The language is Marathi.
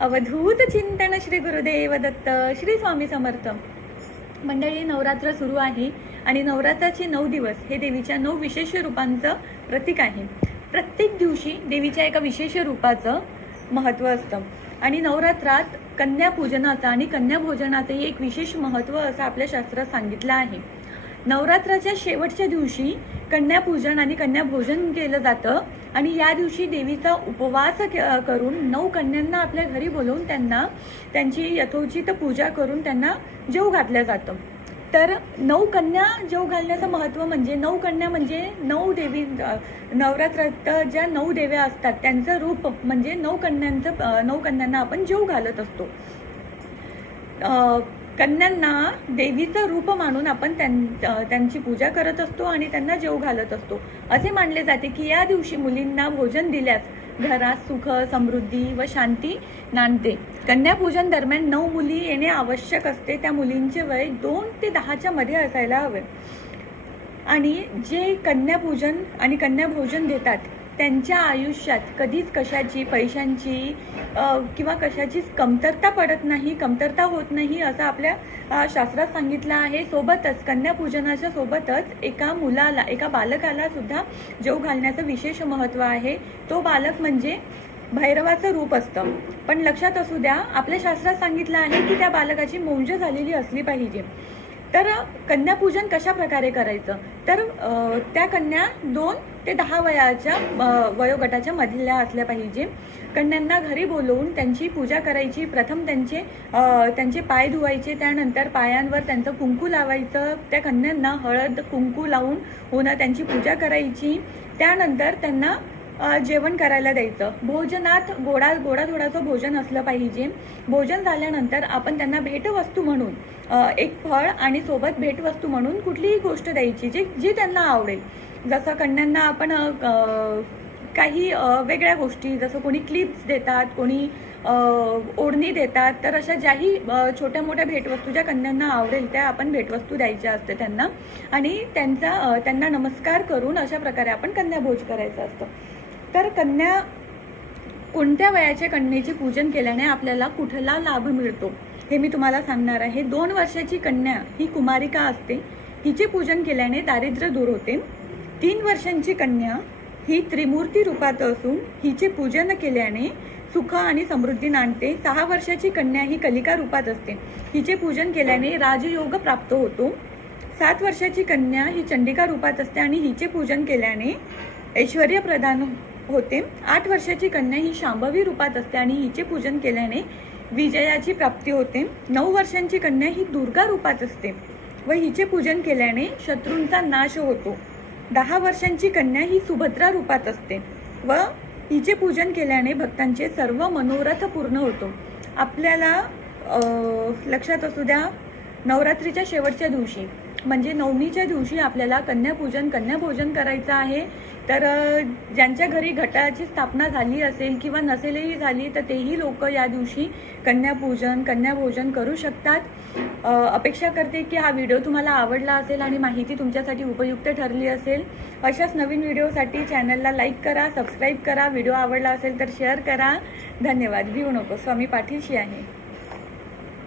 अवधूत चिंतन श्री गुरुदेव दत्त श्री स्वामी समर्थ। मंडळी, नवरात्र सुरू आहे आणि नवरात्राचे 9 दिवस हे देवीच्या 9 विशेष रूपांचं प्रतीक आहे। प्रत्येक दिवशी देवीच्या एका विशेष रूपाचं महत्त्व असतं आणि नवरात्रात कन्या पूजनाचं आणि कन्या भोजनाचंही एक विशेष महत्त्व असं आपल्या शास्त्रात सांगितलं आहे। नवरात्राच्या शेवटच्या दिवशी कन्यापूजन आणि कन्या भोजन केलं जातं आणि या दिवशी देवीचा उपवास करून 9 कन्यांना आपल्या घरी बोलवून त्यांना त्यांची यथोचित पूजा करून त्यांना जेवू घातलं जातं। तर 9 कन्या जेवू घालण्याचं महत्त्व म्हणजे 9 कन्या म्हणजे 9 देवी, नवरात्रात ज्या 9 देव्या असतात त्यांचं रूप म्हणजे 9 कन्यांना आपण जेवू घालत असतो। कन्यांना देवीचं रूप मानून आपण त्यांची पूजा करत असतो आणि त्यांना जेवू घालत असतो। असे मानले जाते की या दिवशी मुलींना भोजन दिल्यास घरात सुख समृद्धी व शांती नांदते। कन्यापूजन दरम्यान 9 मुली येणे आवश्यक असते। त्या मुलींचे वय 2 ते 10च्या मध्ये असायला हवे आणि जे कन्यापूजन आणि कन्या भोजन देतात त्यांच्या आयुष्यात कधीच कशाची पैशांची किंवा कशाचीच कमतरता पडत नाही, कमतरता होत नाही असं आपल्या शास्त्रात सांगितलं आहे। सोबतच कन्यापूजनाच्या सोबतच एका बालकाला सुद्धा जेवू घालण्याचं विशेष महत्त्व आहे। तो बालक म्हणजे भैरवाचं रूप असतं। पण लक्षात असू द्या, आपल्या शास्त्रात सांगितलं आहे की त्या बालकाची मौंज झालेली असली पाहिजे। तर कन्यापूजन कशा प्रकारे करायचं, तर त्या कन्या 2 ते 10 वयाच्या वयोगटाच्या मधल्या असल्या पाहिजे। कन्यांना घरी बोलवून त्यांची पूजा करायची। प्रथम त्यांचे पाय धुवायचे, त्यानंतर पायांवर त्यांचं कुंकू लावायचं। त्या कन्यांना हळद कुंकू लावून त्यांची पूजा करायची। त्यानंतर त्यांना जेवण करायला द्यायचं। भोजनात गोडाधोडाचं भोजन असलं पाहिजे। भोजन झाल्यानंतर आपण त्यांना भेटवस्तू म्हणून एक फळ आणि सोबत भेटवस्तू म्हणून कुठलीही गोष्ट द्यायची जी त्यांना आवडेल। जसं कन्यांना आपण काही वेगळ्या गोष्टी, जसं कोणी क्लिप्स देतात, कोणी ओढणी देतात, तर अशा ज्याही छोट्या मोठ्या भेटवस्तू ज्या कन्यांना आवडेल त्या आपण भेटवस्तू द्यायच्या असते त्यांना आणि त्यांना नमस्कार करून अशा प्रकारे आपण कन्याभोज करायचं असतं। तर कोणत्या वयाच्या कन्येचे पूजन केल्याने आपल्याला कुठला लाभ मिळतो हे मी तुम्हाला सांगणार आहे। 2 वर्षाची कन्या ही कुमारिका असते, हिचे पूजन केल्याने दारिद्र्य दूर होते। 3 वर्षांची कन्या ही त्रिमूर्ती रूपात असून हिचे पूजन केल्याने सुख आणि समृद्धी नांदते। 6 वर्षाची कन्या ही कलिका रूपात असते, हिचे पूजन केल्याने राजयोग प्राप्त होतो। 7 वर्षाची कन्या ही चंडिका रूपात असते आणि हिचे पूजन केल्याने ऐश्वर्य प्रदान होते। 8 वर्षाची कन्या ही शांभवी रूपात असते आणि हिचे पूजन केल्याने विजयाची प्राप्ती होते। 9 वर्षांची कन्या ही दुर्गा रूपात असते व हिचे पूजन केल्याने शत्रूंचा नाश होतो। 10 वर्षांची कन्या ही सुभद्रा रूपात असते व हिचे पूजन केल्याने भक्तांचे सर्व मनोरथ पूर्ण होतो। आपल्याला लक्षात असू द्या, नवरात्रीच्या शेवटच्या दिवशी म्हणजे नवमीच्या दिवशी आपल्याला कन्या भोजन करायचं आहे। तर ज्यांच्या घरी घटाची स्थापना झाली असेल किंवा नसेलही झाली तर तेही लोक या दिवशी कन्या भोजन करू शकतात। अपेक्षा करते की हा व्हिडिओ तुम्हाला आवडला असेल आणि माहिती तुमच्यासाठी उपयुक्त ठरली असेल। अशाच नवीन व्हिडिओसाठी चॅनलला लाईक करा, सबस्क्राईब करा, व्हिडिओ आवडला असेल तर शेअर करा। धन्यवाद। भिवू नको, स्वामी पाठीशी आहे।